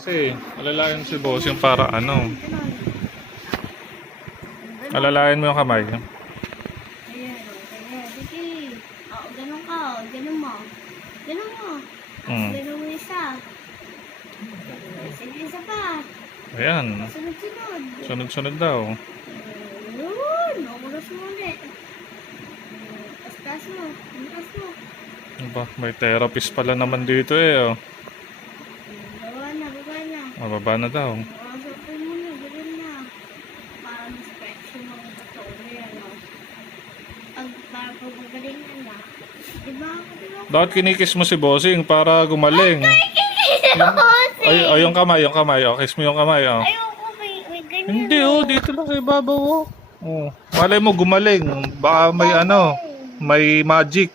Kasi alalayan si boss yung para ano. Alalayan mo yung kamay. Ayan, ayan. Sige. Oo, ganun ka. Ganun mo. Ganun mo. Mm. Ganun mo isa. Sige, isa pa. Ayan. Sunod-sunod. Sunod-sunod daw. Yun. Nakulas mo ulit. Tastas mo. Tastas mo. Aba, may therapist pala naman dito eh. Oh. Baba na, baba na. Mababa na daw. Makasapin mo na, ganun na. Parang stretch yung mga totoo na yan, no? Parang pagpagalingan na. Diba? Diba? Dapat kinikis mo si bossing para gumaling. Ay, yung kamay, yung kamay. Oh, kiss mo yung kamay. Oh. Ayoko, may ganyan. Hindi oh, dito lang sa ibabaw oh. Oh. Malay mo gumaling. Baka may ano, may magic.